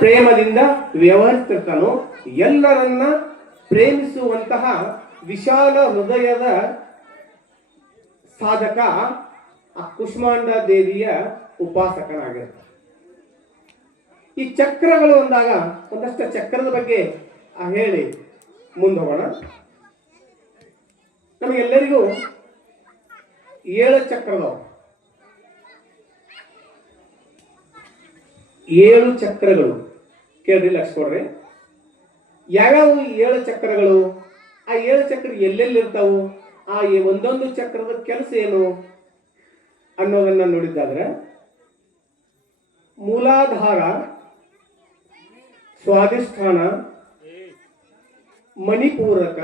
ಪ್ರೇಮದಿಂದ ವ್ಯವಹರಿಸ್ತಿರ್ತಾನೋ ಎಲ್ಲರನ್ನ ಪ್ರೇಮಿಸುವಂತಹ ವಿಶಾಲ ಹೃದಯದ ಸಾಧಕ ಆ ಕುಷ್ಮಾಂಡ ದೇವಿಯ ಉಪಾಸಕನಾಗಿರ್ತಾನೆ. ಈ ಚಕ್ರಗಳು ಅಂದಾಗ ಒಂದಷ್ಟು ಚಕ್ರದ ಬಗ್ಗೆ ಹೇಳಿ ಮುಂದೋಗೋಣ. ನಮಗೆಲ್ಲರಿಗೂ 7 ಚಕ್ರದವು. 7 ಚಕ್ರಗಳು ಕೇಳ್ರಿ, ಲಕ್ಷ ಕೊಡ್ರಿ. ಯಾವ್ಯಾವ 7 ಚಕ್ರಗಳು? ಆ 7 ಚಕ್ರ ಎಲ್ಲೆಲ್ಲಿರ್ತಾವು, ಆ ಒಂದೊಂದು ಚಕ್ರದ ಕೆಲಸ ಏನು ಅನ್ನೋದನ್ನ ನೋಡಿದ್ದಾದ್ರೆ, ಮೂಲಾಧಾರ, ಸ್ವಾಧಿಷ್ಠಾನ, ಮಣಿಪೂರಕ,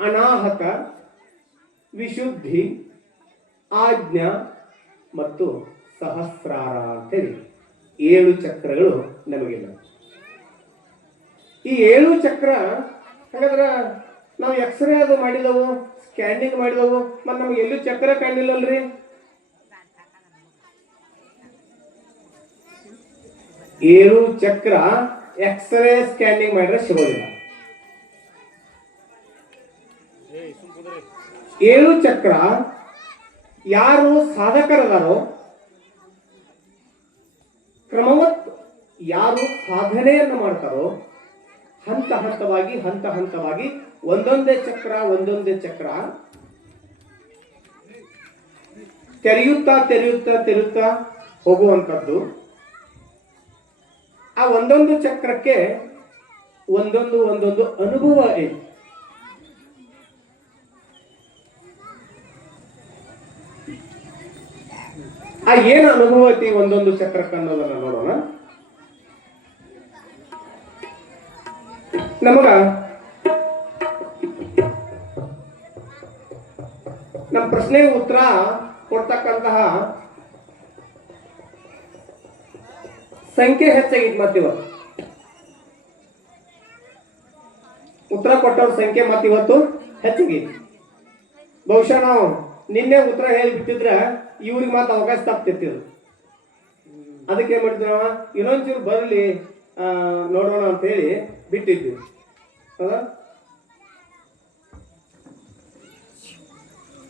ಅನಾಹತ, ವಿಶುದ್ಧಿ, ಆಜ್ಞಾ ಮತ್ತು ಸಹಸ್ರಾರ ಅಂತೇಳಿ 7 ಚಕ್ರಗಳು ನಮಗಿಲ್ಲ. ಈ 7 ಚಕ್ರ ಹಾಗಾದ್ರೆ ನಾವು ಎಕ್ಸ್ರೇ ಅದು ಮಾಡಿದವು, ಸ್ಕ್ಯಾನಿಂಗ್ ಮಾಡಿದವು, ಮತ್ತು ನಮ್ಗೆ ಎಲ್ಲೂ ಚಕ್ರ ಕಾಣಿಲ್ಲಲ್ರಿ. 7 ಚಕ್ರ ಎಕ್ಸ್ರೇ ಸ್ಕ್ಯಾನಿಂಗ್ ಮಾಡಿದ್ರೆ ಸಿಗೋದಿಲ್ಲ. 7 ಚಕ್ರ ಯಾರು ಸಾಧಕರದಾರೋ, ಕ್ರಮವತ್ ಯಾರು ಸಾಧನೆಯನ್ನು ಮಾಡ್ತಾರೋ, ಹಂತ ಹಂತವಾಗಿ ಒಂದೊಂದೇ ಚಕ್ರ ತೆರೆಯುತ್ತಾ ಹೋಗುವಂಥದ್ದು. ಆ ಒಂದೊಂದು ಚಕ್ರಕ್ಕೆ ಒಂದೊಂದು ಅನುಭವ ಐತಿ. ಆ ಏನು ಅನುಭವ ಐತಿ ಒಂದೊಂದು ಚಕ್ರಕ್ಕೆ ಅನ್ನೋದನ್ನ ನೋಡೋಣ. ನಮ್ಮ ಪ್ರಶ್ನೆಗೆ ಉತ್ತರ ಕೊಡ್ತಕ್ಕಂತಹ ಸಂಖ್ಯೆ ಹೆಚ್ಚಾಗಿತ್ತು. ಮತ್ತಿವತ್ತು ಉತ್ತರ ಕೊಟ್ಟವ್ರ ಸಂಖ್ಯೆ ಮತ್ತಿವತ್ತು ಹೆಚ್ಚಾಗಿತ್ತು. ಬಹುಶಃ ನಾವು ನಿನ್ನೆ ಉತ್ತರ ಹೇಳಿಬಿಟ್ಟಿದ್ರೆ ಇವ್ರಿಗೆ ಮಾತ್ರ ಅವಕಾಶ ತಪ್ತಿರ್ತಿದ್ರು. ಅದಕ್ಕೆ ಏನ್ ಮಾಡಿದ್ರು, ಇನ್ನೊಂಚೂರು ಬರಲಿ ನೋಡೋಣ ಅಂತ ಹೇಳಿ ಬಿಟ್ಟಿದ್ವಿ. ಹೌದಾ?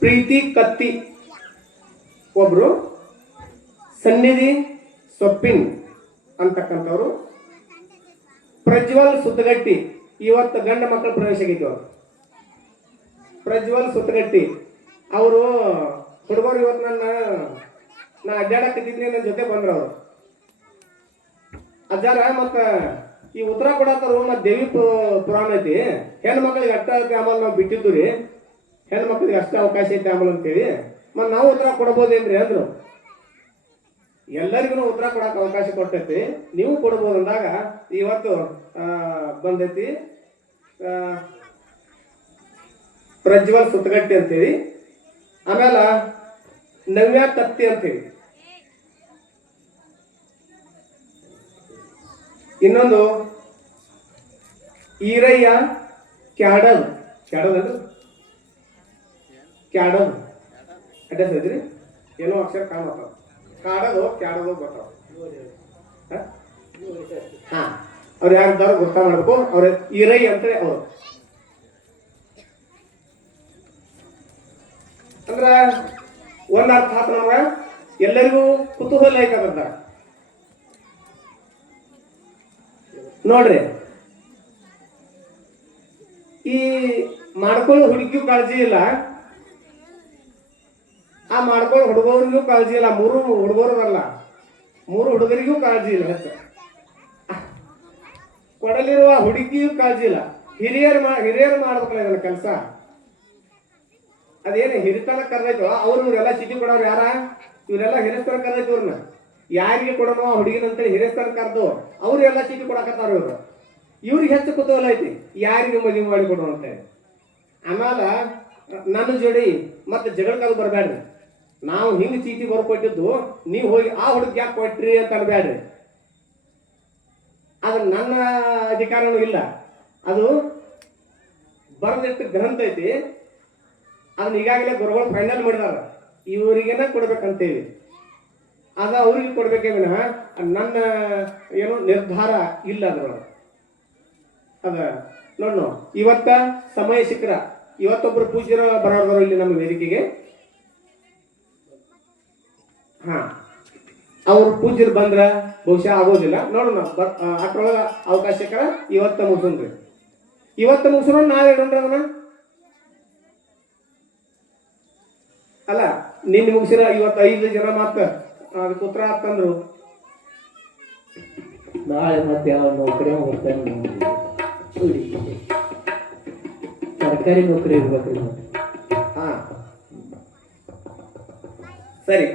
ಪ್ರೀತಿ ಕತ್ತಿ ಒಬ್ರು, ಸನ್ನಿಧಿ ಸೊಪ್ಪಿನ್ ಅಂತಕ್ಕಂಥವ್ರು, ಪ್ರಜ್ವಲ್ ಸುತ್ತಗಟ್ಟಿ, ಇವತ್ತು ಗಂಡ ಮಕ್ಕಳ ಪ್ರವೇಶ ಆಗಿದ್ವು. ಪ್ರಜ್ವಲ್ ಸುತ್ತಗಟ್ಟಿ ಅವರು ಹುಡುಗರು ಇವತ್ತು ನಾ ಅಡ್ಡಾಡಕ್ಕಿದ್ದೀನಿ, ನನ್ನ ಜೊತೆ ಬಂದ್ರು ಅವರು ಅಜ್ಜಾರ. ಮತ್ತ ಈ ಉತ್ತರ ಕೊಡತ್ತಾರು, ಮತ್ ದೇವಿ ಪುರಾಣ ಐತಿ, ಹೆಣ್ಣು ಮಕ್ಕಳಿಗೆ ಅಷ್ಟ ಐತಿ, ಆಮೇಲೆ ನಾವು ಬಿಟ್ಟಿದ್ದು ರೀ, ಹೆಣ್ಣು ಮಕ್ಕಳಿಗೆ ಅಷ್ಟ ಅವಕಾಶ ಐತಿ ಆಮೇಲೆ ಅಂತೇಳಿ, ಮತ್ ನಾವು ಉತ್ತರ ಕೊಡ್ಬೋದೇನ್ರಿ ಅಂದ್ರು. ಎಲ್ಲರಿಗೂ ಉತ್ತರ ಕೊಡಕ್ ಅವಕಾಶ ಕೊಟ್ಟೈತಿ, ನೀವು ಕೊಡ್ಬೋದು ಅಂದಾಗ ಇವತ್ತು ಬಂದೈತಿ ಪ್ರಜ್ವಲ್ ಸುತ್ತಗಟ್ಟಿ ಅಂತೇಳಿ, ಆಮೇಲೆ ನವ್ಯ ಕತ್ತಿ ಅಂತೇಳಿ, ಇನ್ನೊಂದು ಈರಯ್ಯ ಕ್ಯಾಡಲ್ ಅಡ್ರೆಸ್ ಐತ್ರಿ, ಏನೋ ಅಕ್ಷರ ಕಾಣತ್ತಾವ, ಕ್ಯಾಡೋದು ಗೊತ್ತಾವ. ಹಾ, ಅವ್ರು ಯಾರಿದ್ದಾರೋ ಗೊತ್ತಾ ಮಾಡ್ಬೇಕು. ಅವ್ರ ಈರಯ್ಯ ಅಂತ ಅವರು ಅಂದ್ರ ಒಂದ್ ಅರ್ಥ ಆತ ನಮ್ಗ, ಎಲ್ಲರಿಗೂ ಕುತೂಹಲ ಐತದ ನೋಡ್ರಿ. ಈ ಮಾಡ್ಕೊಳ್ಳೋ ಹುಡುಗಿಗೂ ಕಾಳಜಿ ಇಲ್ಲ, ಆ ಮಾಡ್ಕೊಳ್ಳೋ ಹುಡುಗರಿಗೂ ಕಾಳಜಿ ಇಲ್ಲ. 3 ಹುಡುಗರು ಬರಲ್ಲ, 3 ಹುಡುಗರಿಗೂ ಕಾಳಜಿ ಇಲ್ಲ. ಹೆಚ್ಚು ಕೊಡಲಿರುವ ಹುಡುಗಿಯೂ ಕಾಳಜಿ ಇಲ್ಲ. ಹಿರಿಯರು ಮಾಡ್ಬೇಕಲ್ಲ ಇದನ್ನ ಕೆಲಸ. ಅದೇನು ಹಿರಿತನ ಕರೆದೈತೋ ಅವ್ರು ಇವರೆಲ್ಲ ಚೀಟಿ ಕೊಡೋರು ಯಾರ, ಇವರೆಲ್ಲ ಹಿರಿಸ್ತನ ಕರೆದೈತಿ. ಇವ್ರನ್ನ ಯಾರಿಗೆ ಕೊಡೋಣ ಹುಡುಗಿನ ಅಂತೇಳಿ ಹಿರಿಸ್ತನ ಕರೆದು ಅವ್ರು ಎಲ್ಲ ಚೀಟಿ ಕೊಡಕತ್ತಾರ. ಇವ್ರಿಗೆ ಹೆಚ್ಚು ಕುತೂಹಲ ಐತಿ, ಯಾರಿಗೆ ಮದುವೆ ಮಾಡಿ ಕೊಡೋಣ ಅಂತೇಳಿ. ಆಮೇಲೆ ನನ್ನ ಜೋಡಿ ಮತ್ತೆ ಜಗಳಕ್ಕಾಗ ಬರಬೇಡ್ರಿ, ನಾವು ಹಿಂಗೆ ಚೀಟಿ ಬರ್ಕೊಟ್ಟಿದ್ದು ನೀವು ಹೋಗಿ ಆ ಹುಡುಗಿ ಯಾಕೆ ಕೊಟ್ರಿ ಅಂತ ಅನ್ಬೇಡ್ರಿ. ಅದು ನನ್ನ ಅಧಿಕಾರನೂ ಇಲ್ಲ, ಅದು ಬರೆದಿಟ್ಟು ಗ್ರಂಥ ಐತಿ. ಅದನ್ನ ಈಗಾಗಲೇ ಗುರುಗಳು ಫೈನಲ್ ಮಾಡಿದಾರ, ಇವರಿಗೇನ ಕೊಡ್ಬೇಕಂತೇಳಿ. ಅದ ಅವ್ರಿಗೆ ಕೊಡ್ಬೇಕೇ ವಿನಃ ನನ್ನ ಏನು ನಿರ್ಧಾರ ಇಲ್ಲ ಅದ್ರೊಳಗೆ. ಅದ ನೋಡು, ಇವತ್ತ ಸಮಯ ಸಿಕ್ಕ್ರ ಇವತ್ತೊಬ್ರು ಪೂಜ್ಯರ ಬರೋರು ಇಲ್ಲಿ ನಮ್ಮ ವೇದಿಕೆಗೆ. ಹಾ, ಅವ್ರು ಪೂಜ್ಯರು ಬಂದ್ರ ಬಹುಶಃ ಆಗೋದಿಲ್ಲ, ನೋಡೋಣ ಅಷ್ಟ್ರೊಳಗ ಅವಕಾಶಕ್ಕರ ಇವತ್ತ ಮುಗಿಸೋಣ್ರಿ. ಇವತ್ತ ಮುಗಿಸೋಣ, ನಾವೇ ನೋಡ್ರಿ ಅದನ್ನ. ಅಲ್ಲ, ನಿನ್ನೆ ಮುಗಿಸಿರ ಇವತ್ತು 5 ಜನ ಮಾತ್ರ ಅದಕ್ಕೆ ಉತ್ತರ ಅಂತಂದ್ರು. ನಾಳೆ ಮತ್ತೆ ಯಾವ ನೌಕರಿ ಹೋಗ್ತಾನೆ, ಸರ್ಕಾರಿ ನೌಕರಿ ಇರ್ಬೇಕು. ಹಾ ಸರಿ,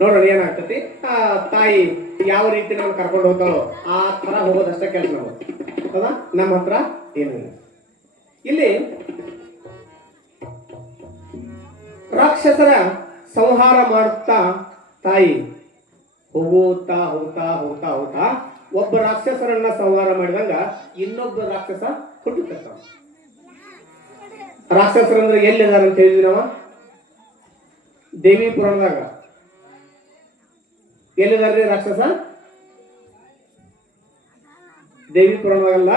ನೋಡೋಣ ಏನಾಗ್ತತಿ. ತಾಯಿ ಯಾವ ರೀತಿ ನಮ್ಗೆ ಕರ್ಕೊಂಡು ಹೋಗ್ತಾಳೋ ಆ ತರ ಹೋಗೋದಷ್ಟೇ ಕೆಲಸ ನಾವು. ಹೌದಾ? ನಮ್ಮ ಹತ್ರ ಏನಿಲ್ಲ. ಇಲ್ಲಿ ರಾಕ್ಷಸರ ಸಂಹಾರ ಮಾಡುತ್ತಾ ತಾಯಿ ಹೋಗುತ್ತಾ ಹೋಗ್ತಾ ಹೋಗ್ತಾ ಹೋಗ್ತಾ ಒಬ್ಬ ರಾಕ್ಷಸರನ್ನ ಸಂಹಾರ ಮಾಡಿದಂಗ ಇನ್ನೊಬ್ಬ ರಾಕ್ಷಸ ಹುಟ್ಟುತ್ತಿರ್ತಾವ. ರಾಕ್ಷಸರಂದ್ರೆ ಎಲ್ಲಿದ್ದಾರೆ ಅಂತ ಹೇಳಿದ್ವಿ ನಾವು, ದೇವಿ ಪುರಾಣದಾಗ. ಎಲ್ಲಿದಾರ್ರಿ ರಾಕ್ಷಸ? ದೇವಿ ಪುರಾಣದಾಗಲ್ಲ,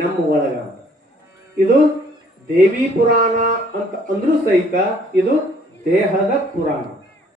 ನಮ್ಮ ಒಳಗ. ಇದು ದೇವಿ ಪುರಾಣ ಅಂತ ಅಂದ್ರೂ ಸಹಿತ ಇದು ದೇಹದ ಪುರಾಣ.